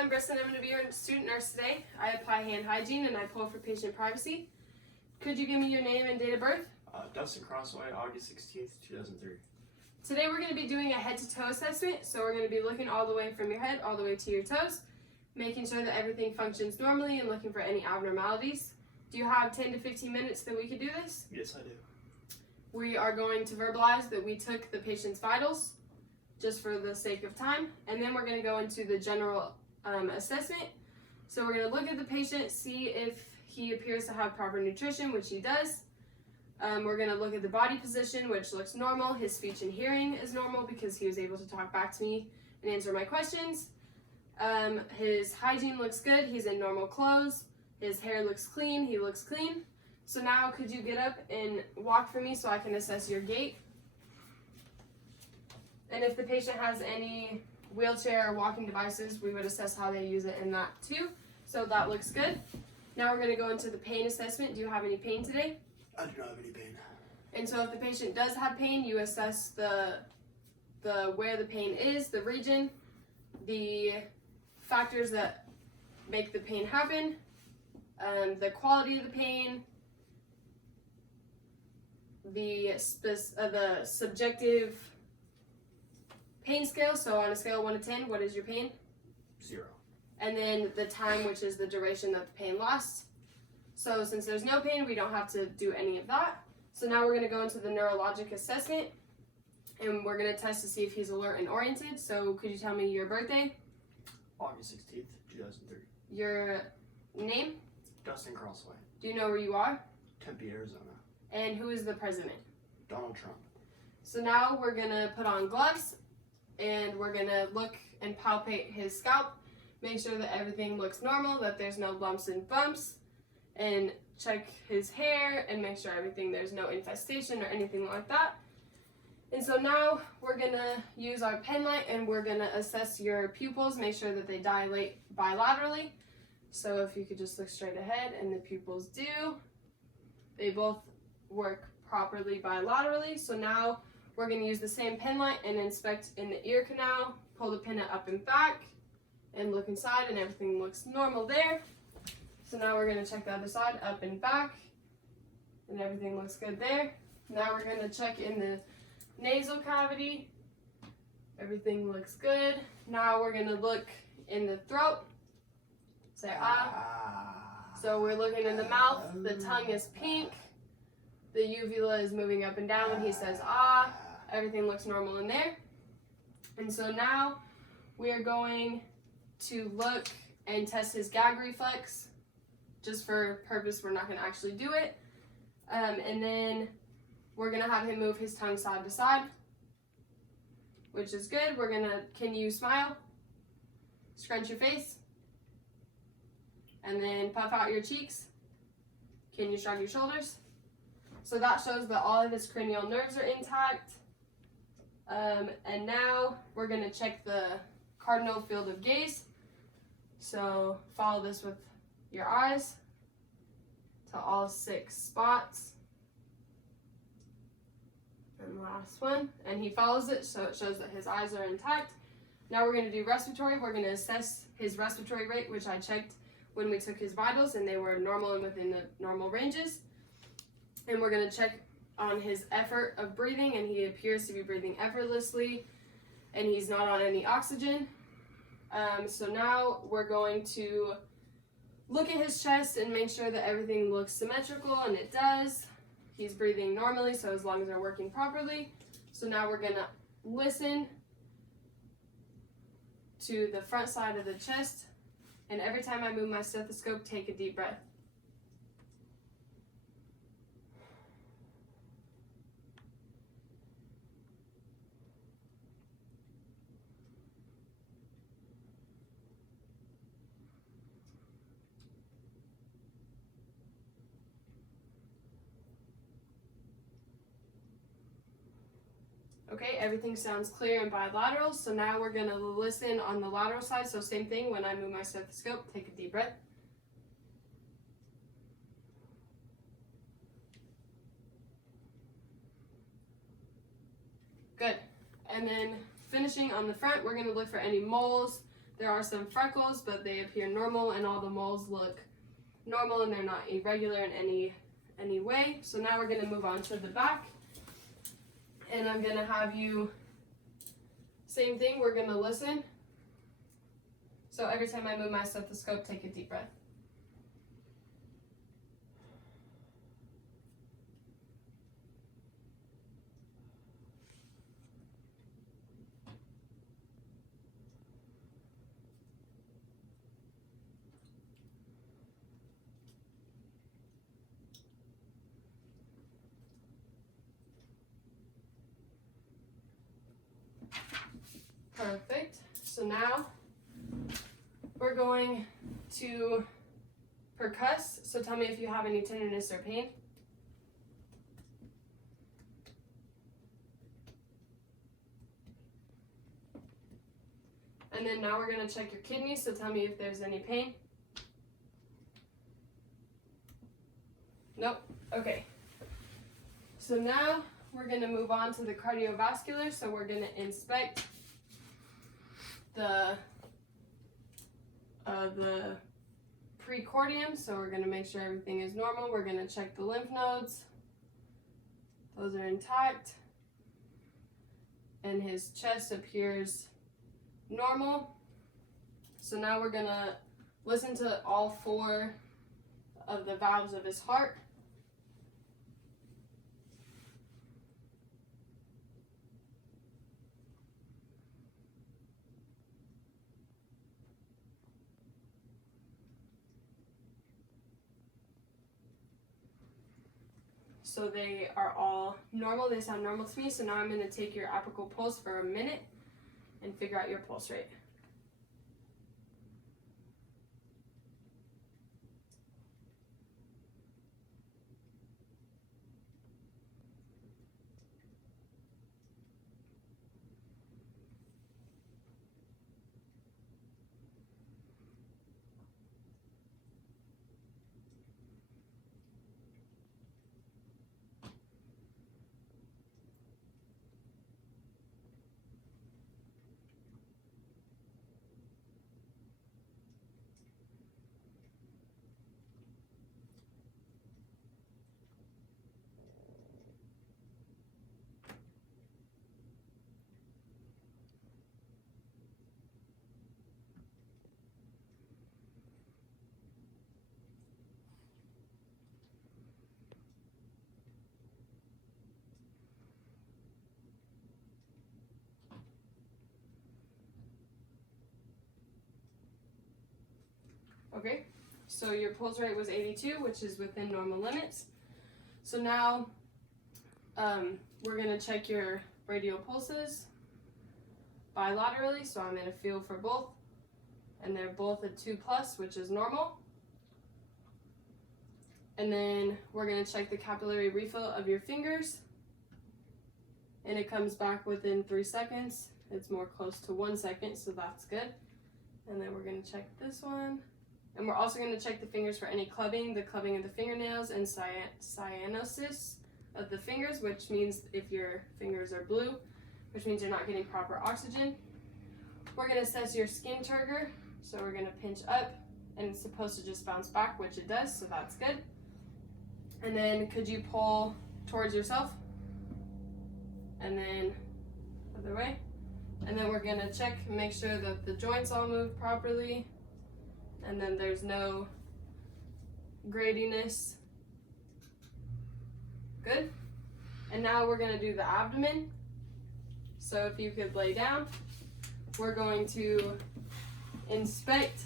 I'm Briston. I'm going to be your student nurse today. I apply hand hygiene and I pull for patient privacy. Could you give me your name and date of birth? Dustin Crossway, August 16th, 2003. Today we're going to be doing a head-to-toe assessment. So we're going to be looking all the way from your head all the way to your toes, making sure that everything functions normally and looking for any abnormalities. Do you have 10 to 15 minutes that we could do this? Yes, I do. We are going to verbalize that we took the patient's vitals just for the sake of time, and then we're going to go into the general assessment. So we're going to look at the patient, see if he appears to have proper nutrition, which he does. We're going to look at the body position, which looks normal. His speech and hearing is normal because he was able to talk back to me and answer my questions. His hygiene looks good. He's in normal clothes. His hair looks clean. He looks clean. So now could you get up and walk for me so I can assess your gait? And if the patient has any wheelchair or walking devices, we would assess how they use it in that too. So that looks good. Now we're going to go into the pain assessment. Do you have any pain today? I do not have any pain. And so if the patient does have pain, you assess the where the pain is, the region, the factors that make the pain happen, the quality of the pain, the subjective pain scale. So on a scale of 1 to 10, what is your pain? 0. And then the time, which is the duration that the pain lasts. So since there's no pain, we don't have to do any of that. So now we're going to go into the neurologic assessment, and we're going to test to see if he's alert and oriented. So could you tell me your birthday? August 16th, 2003. Your name? Dustin Crossway. Do you know where you are? Tempe, Arizona. And who is the president? Donald Trump. So now we're going to put on gloves, and we're going to look and palpate his scalp, make sure that everything looks normal, that there's no lumps and bumps, and check his hair and make sure there's no infestation or anything like that. And so now we're going to use our pen light and we're going to assess your pupils, make sure that they dilate bilaterally. So if you could just look straight ahead, and the pupils do. They both work properly bilaterally. So now we're going to use the same pen light and inspect in the ear canal, pull the pinna up and back, and look inside, and everything looks normal there. So now we're going to check the other side, up and back, and everything looks good there. Now we're going to check in the nasal cavity. Everything looks good. Now we're going to look in the throat. Say ah. So we're looking in the mouth. The tongue is pink. The uvula is moving up and down when he says ah. Everything looks normal in there. And so now we are going to look and test his gag reflex. Just for purpose, we're not going to actually do it. And then we're going to have him move his tongue side to side, which is good. Can you smile? Scrunch your face. And then puff out your cheeks. Can you shrug your shoulders? So that shows that all of his cranial nerves are intact. And now we're going to check the cardinal field of gaze. So follow this with your eyes to all 6 spots. And last one. And he follows it, so it shows that his eyes are intact. Now we're going to do respiratory. We're going to assess his respiratory rate, which I checked when we took his vitals, and they were normal and within the normal ranges. And we're going to check on his effort of breathing, and he appears to be breathing effortlessly, and he's not on any oxygen. So now we're going to look at his chest and make sure that everything looks symmetrical, and it does. He's breathing normally, so his lungs are working properly. So now we're going to listen to the front side of the chest, and every time I move my stethoscope, take a deep breath. Okay, everything sounds clear and bilateral, so now we're going to listen on the lateral side. So same thing, when I move my stethoscope, take a deep breath. Good. And then finishing on the front, we're going to look for any moles There are some freckles, but they appear normal, and all the moles look normal and they're not irregular in any way. So now we're going to move on to the back, and I'm going to have you, same thing, we're going to listen. So every time I move my stethoscope, take a deep breath. Perfect. So now we're going to percuss. So tell me if you have any tenderness or pain. And then now we're going to check your kidneys. So tell me if there's any pain. Nope. Okay. So now we're going to move on to the cardiovascular. So we're going to inspect the precordium, so we're going to make sure everything is normal. We're going to check the lymph nodes. Those are intact. And his chest appears normal. So now we're going to listen to all 4 of the valves of his heart. So they are all normal, they sound normal to me. So now I'm going to take your apical pulse for a minute and figure out your pulse rate. Okay, so your pulse rate was 82, which is within normal limits. So now we're going to check your radial pulses bilaterally. So I'm going to feel for both, and they're both a 2+, which is normal. And then we're going to check the capillary refill of your fingers, and it comes back within 3 seconds. It's more close to 1 second, so that's good. And then we're going to check this one. And we're also going to check the fingers for any clubbing, the clubbing of the fingernails, and cyanosis of the fingers, which means if your fingers are blue, which means you're not getting proper oxygen. We're going to assess your skin turgor. So we're going to pinch up, and it's supposed to just bounce back, which it does, so that's good. And then could you pull towards yourself? And then other way. And then we're going to check and make sure that the joints all move properly. And then there's no gradiness. Good. And now we're going to do the abdomen. So if you could lay down, we're going to inspect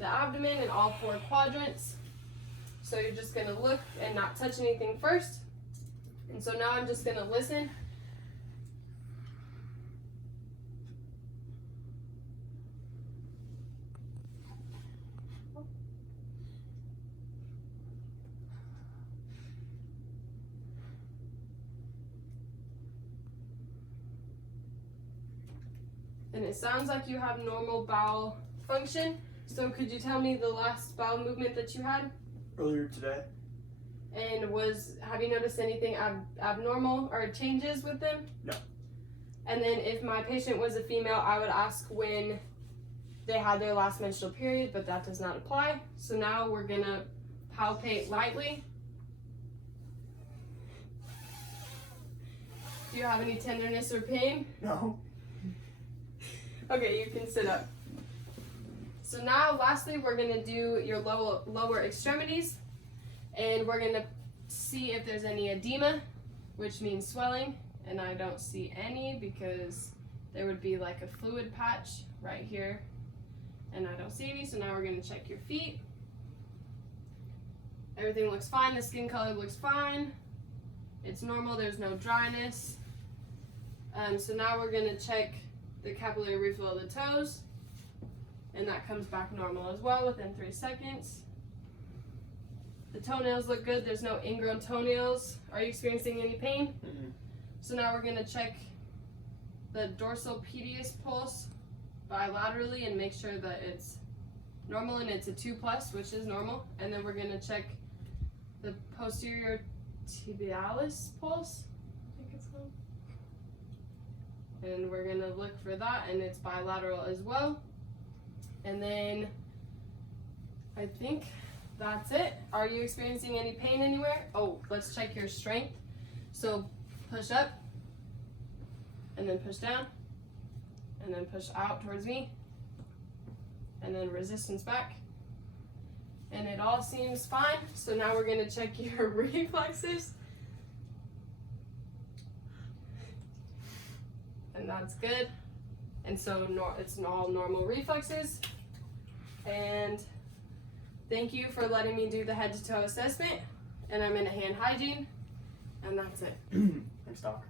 the abdomen in all 4 quadrants. So you're just going to look and not touch anything first. And so now I'm just going to listen. And it sounds like you have normal bowel function. So could you tell me the last bowel movement that you had? Earlier today. And have you noticed anything abnormal or changes with them? No. And then if my patient was a female, I would ask when they had their last menstrual period, but that does not apply. So now we're gonna palpate lightly. Do you have any tenderness or pain? No. Okay, you can sit up. So now, lastly, we're gonna do your lower extremities, and we're gonna see if there's any edema, which means swelling, and I don't see any because there would be like a fluid patch right here, and I don't see any. So now we're gonna check your feet. Everything looks fine. The skin color looks fine. It's normal. There's no dryness. So now we're gonna check the capillary refill of the toes, and that comes back normal as well within 3 seconds. The toenails look good. There's no ingrown toenails. Are you experiencing any pain? Mm-mm. So now we're gonna check the dorsal PDS pulse bilaterally and make sure that it's normal and it's a 2+, which is normal. And then we're gonna check the posterior tibialis pulse, I think it's called. And we're gonna look for that, and it's bilateral as well. And then I think that's it. Are you experiencing any pain anywhere? Oh, let's check your strength. So push up, and then push down, and then push out towards me, and then resistance back. And it all seems fine. So now we're gonna check your reflexes. And that's good. And so it's all normal reflexes. And thank you for letting me do the head to toe assessment. And I'm in a hand hygiene. And that's it. Thanks, Doc.